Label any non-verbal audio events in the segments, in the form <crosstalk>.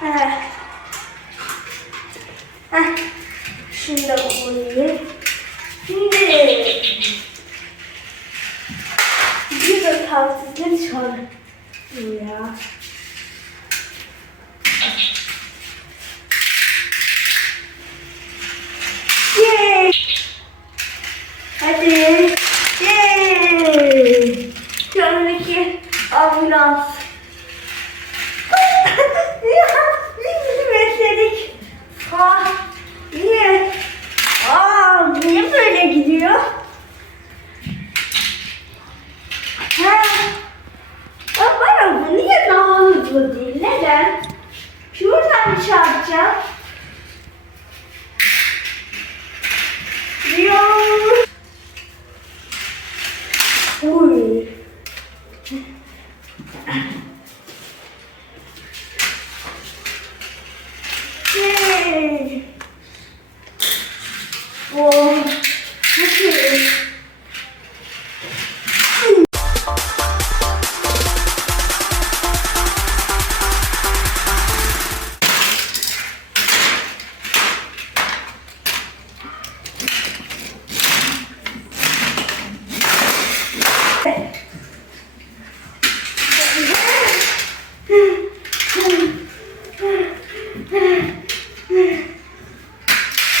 Heh. Da koyayım. Şimdi bir de tavsizleri sonra. Ya. Yay! Hadi. Yay! Sonraki ambulans. Gotcha.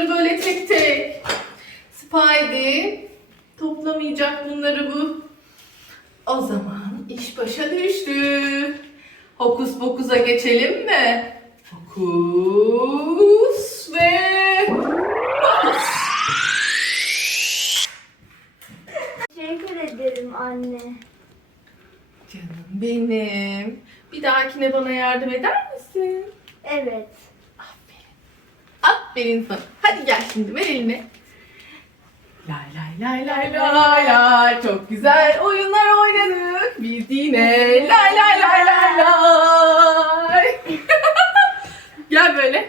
toplanır böyle tek tek? Spidey toplamayacak bunları bu. O zaman iş başa düştü. Hokus pokusa geçelim mi? Hokus ve pokus. Teşekkür ederim anne. Canım benim. Bir dahakine bana yardım eder misin? Evet. Aferin. Aferin sana. Hadi gel şimdi ver elini. Lay lay lay lay lay lay. Çok güzel oyunlar oynadık. Biz yine lay lay lay lay lay. <laughs> gel böyle.